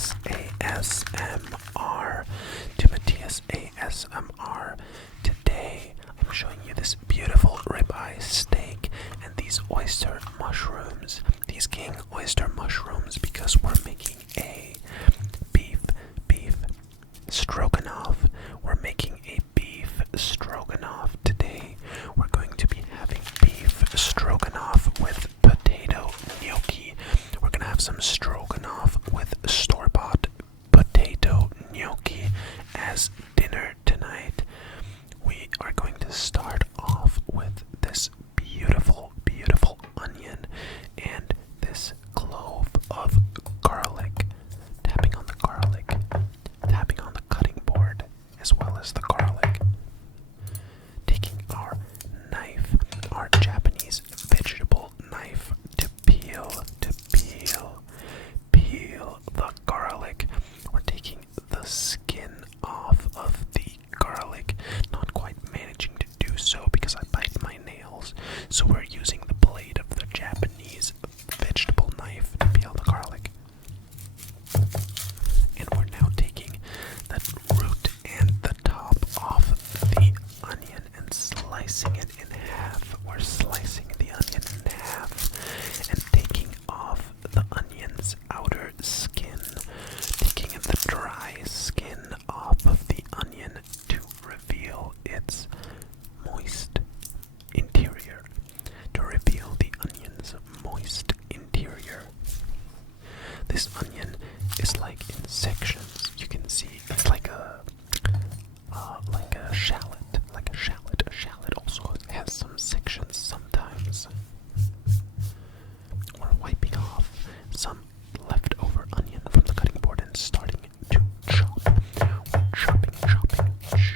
Matthias ASMR. To Matthias ASMR. Today I'm showing you this beautiful ribeye steak and these oyster mushrooms. These king oyster mushrooms because we're making a beef stroganoff. We're making a beef stroganoff today. We're going to be having beef stroganoff with potato gnocchi. We're gonna have some stroganoff with store-bought potato gnocchi as dinner tonight. We are going to start off with this beautiful onion and this clove of garlic. Tapping on the garlic, tapping on the cutting board, as well as the garlic. Taking our knife, our Japanese vegetable knife, to peel the garlic. We're taking the skin off of the garlic. Not quite managing to do so because I bite my nails. So we're using the blade of the Japanese vegetable knife to peel the garlic. And we're now taking the root and the top off the onion and slicing it in half. We're slicing the onion in half and taking off the onion's outer skin, taking the dry skin off of the onion to reveal its moist interior. To reveal the onion's moist interior. This onion is like in sections. You can see it's like a shallot. A shallot also has some sections sometimes. We're wiping off some leftover onion from the cutting board and starting to chop. We're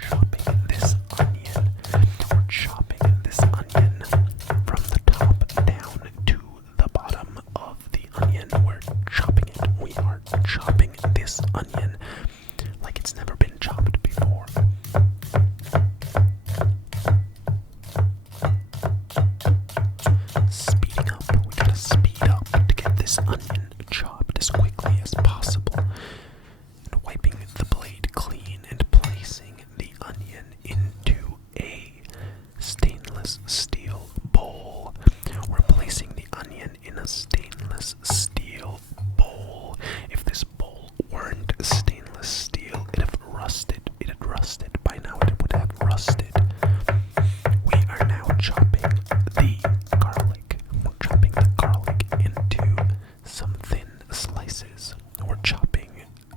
chopping this onion. We're chopping this onion from the top down to the bottom of the onion. We're chopping it. We are chopping this onion like it's never been chopped before. Speeding up. We gotta speed up to get this onion chopped as quickly as possible. And wiping the blade clean and placing the onion into a stainless steel bowl. We're placing the onion in a stainless steel bowl. If this bowl weren't stainless steel, it'd have rusted. It had rusted. By now it would have rusted. We are now chopping the garlic. We're chopping the garlic into some thin slices. We're chopping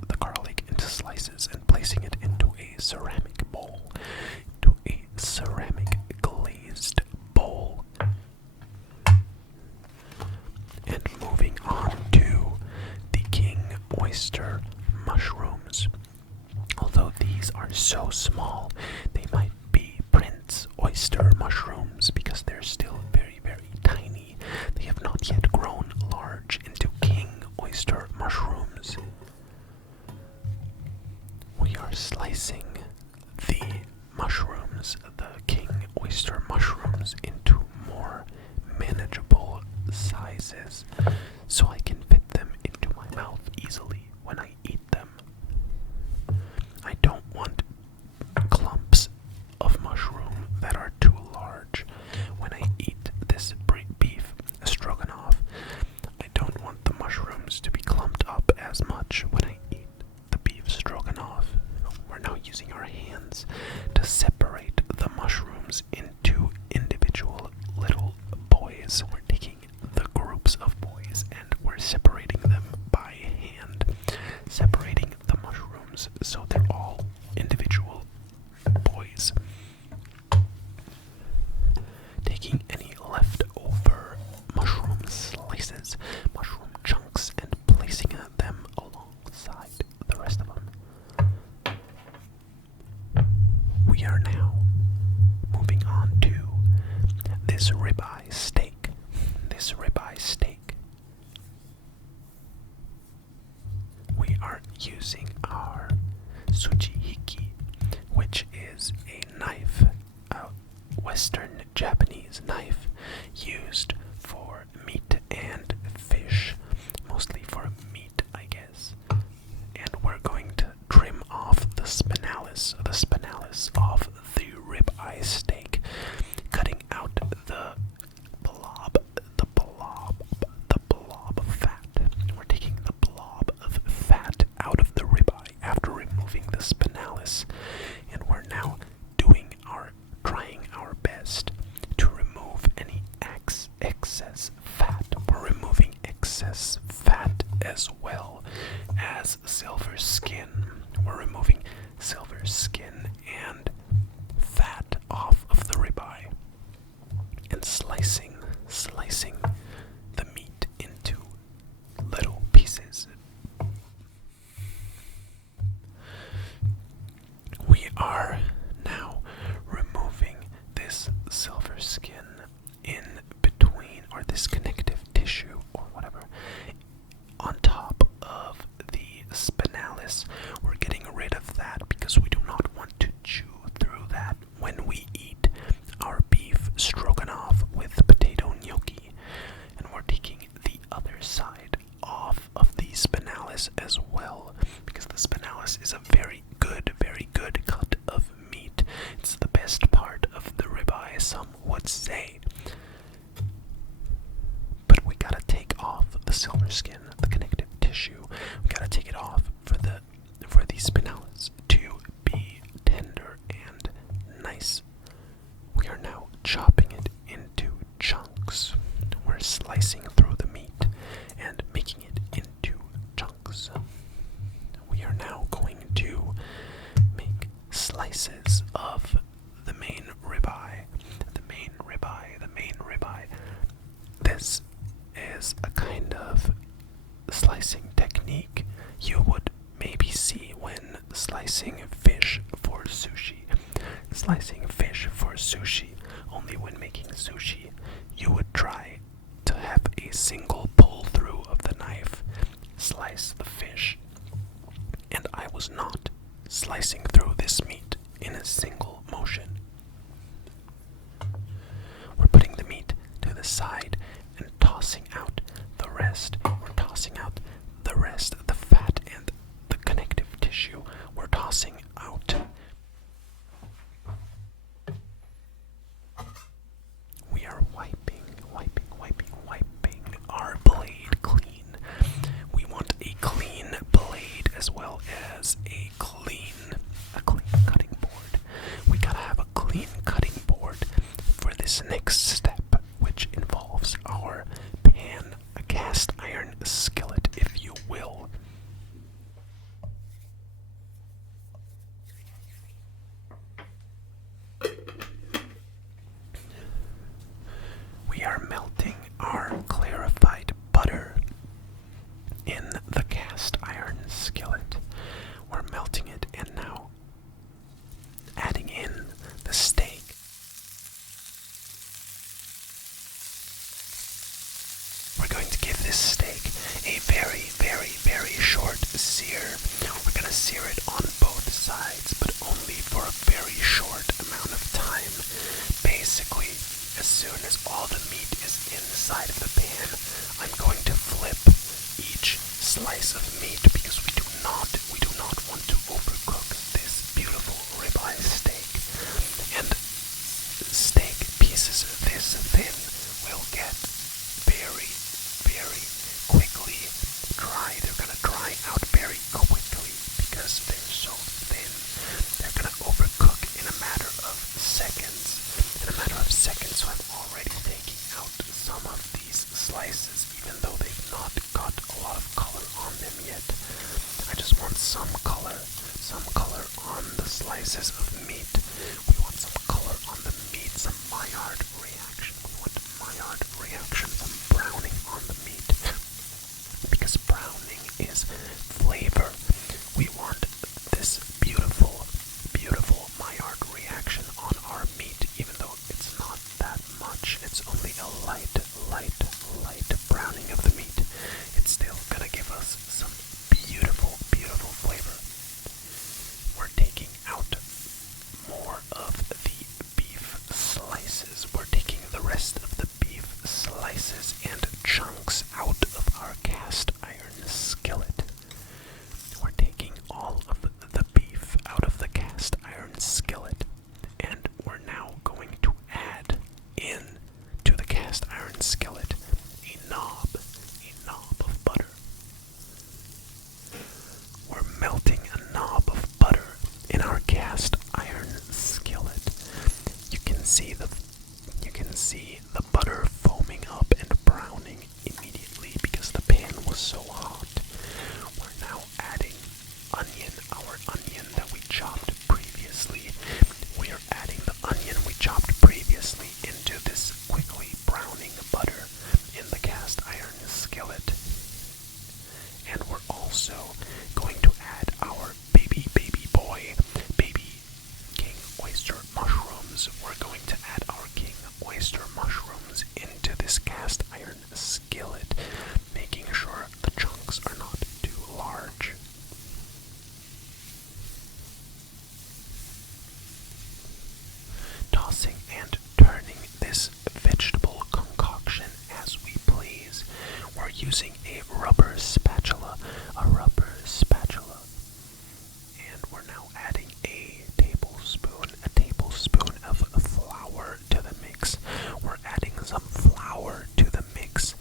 the garlic into slices and placing it into a ceramic bowl. Into a ceramic glazed bowl. And moving on to the king oyster mushrooms. Although these are so small, they might be prince oyster mushrooms because they're still very tiny. They have not yet grown large into king oyster mushrooms. We are slicing the mushrooms, the king oyster mushrooms, into more manageable sizes so I can fit them into my mouth easily when I eat them. I don't want clumps of mushroom that are too large when I eat this beef stroganoff. I don't want the mushrooms to be clumped up as much when I eat the beef stroganoff. We're now using our hands to separate the mushrooms into individual little boys. We're taking the groups of boys and we're separating them by hand. Separating the mushrooms so they're all individual boys. Taking any leftover mushroom slices, mushroom chunks, and placing them alongside the rest of them. We are now moving on to this ribeye steak. outer skin, the connective tissue. We gotta take it off for these spinels to be tender and nice. We are now chopping it into chunks. We're slicing through the meat and making it into chunks. We are now going to make slices of the main ribeye. The main ribeye, the main ribeye. This is a kind of slicing technique you would maybe see when slicing fish for sushi. Slicing fish for sushi, only when making sushi, you would try to have a single pull through of the knife, slice the fish, and I was not slicing through this meat in a single motion. We're putting the meat to the side and tossing out the rest. We're tossing out the rest of the fat and the connective tissue. We're tossing out. We are wiping our blade clean. We want a clean blade as well as a clean cutting board. We gotta have a clean cutting board for this next step, which involves our pan, a cast iron skillet, if you will. We are melting our clarified butter in the cast iron skillet. We're melting it and now adding in the steak. We're going to give this steak a very, very, very short sear. We're going to sear it on both sides, but only for a very short amount of time. Basically, as soon as all the meat is inside of the pan, I'm going to flip each slice of meat because we do not want to overcook this beautiful ribeye steak. And steak pieces this thin will get very, very quickly dry. They're gonna dry out very quickly because they're so thin. They're gonna overcook in a matter of seconds. So I'm already taking out some of these slices, even though they've not got a lot of color on them yet. I just want some color on the slices of meat. We want some color on the meat, some Maillard reaction. We want Maillard reaction, some browning on the meat, because browning is flavor. We want this beautiful, beautiful Maillard reaction on our meat, even though it's not that much. It's only a light browning of the meat. It's still gonna give us some beautiful, beautiful flavor. We're taking out more of the beef slices. We're taking the rest of the beef slices and chunks out of our cast iron skillet. We're taking all of the beef out of the cast iron skillet, and we're now going to add in to the cast iron skillet a knob of butter. We're melting a knob of butter in our cast iron skillet. You can see the butter foaming up and browning immediately because the pan was so hot. We're now adding our onion that we chopped previously. We are adding the onion we chopped previously into this quickly browning butter in the cast iron skillet. And we're also going to add our baby boy, baby king oyster mushrooms. We're going to add our king oyster mushrooms into this cast iron skillet, making sure the chunks are not too large. Tossing and turning this vegetable concoction as we please. We're using a rubber spatula. And we're now adding a tablespoon of flour to the mix. We're adding some flour to the mix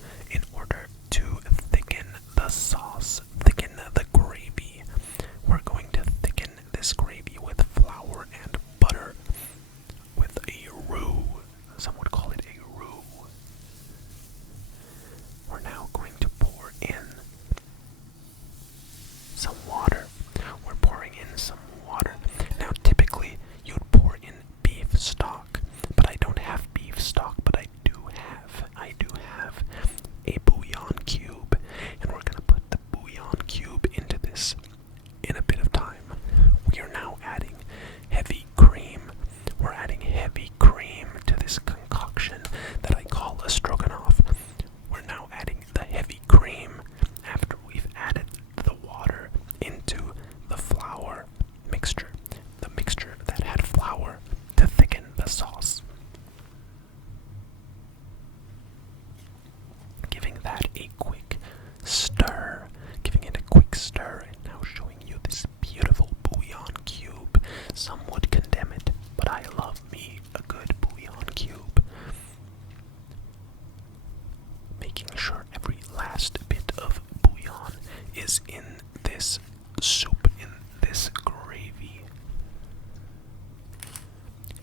is in this soup, in this gravy.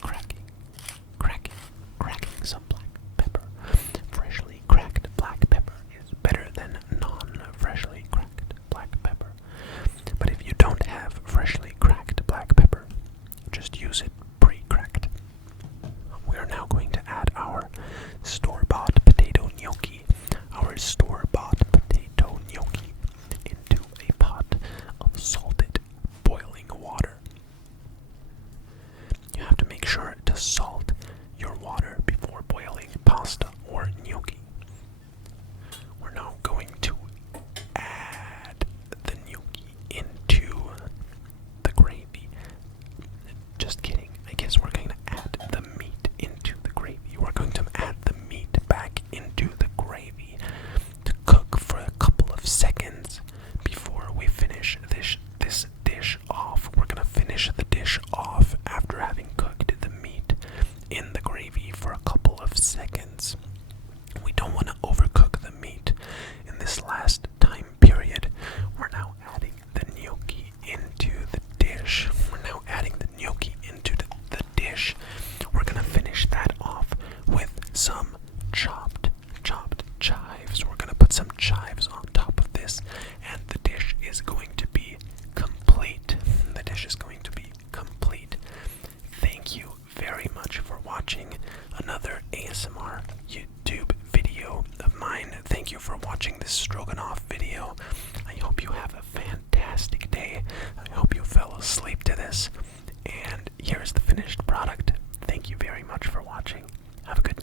Cracking, cracking some black pepper. Freshly cracked black pepper is better than non-freshly cracked black pepper. But if you don't have freshly cracked black pepper, just use it pre-cracked. We are now going to add our store-bought potato gnocchi. Our store-bought potato gnocchi into a pot of salted boiling water. You have to make sure to salt your water before boiling pasta or gnocchi. We're now going to add the gnocchi into the gravy. Just kidding. I guess we're going to add the meat into the gravy. We're going to add the meat back into the gravy to cook for a couple of seconds before we finish this dish off. We're going to finish the dish off after having cooked the meat in the gravy for a couple of seconds. We don't want to overcook the meat in this last time period. We're now adding the gnocchi into the dish. We're now adding the gnocchi into the dish. We're gonna finish that off with some chopped chives. We're gonna put some chives on top of this, and the dish is going to be complete. The dish is going to be complete. Thank you very much for watching another ASMR YouTube video of mine. Thank you for watching this Stroganoff video. I hope you have a fantastic day. I hope you fell asleep to this. And here's the finished product. Thank you very much for watching. Have a good night.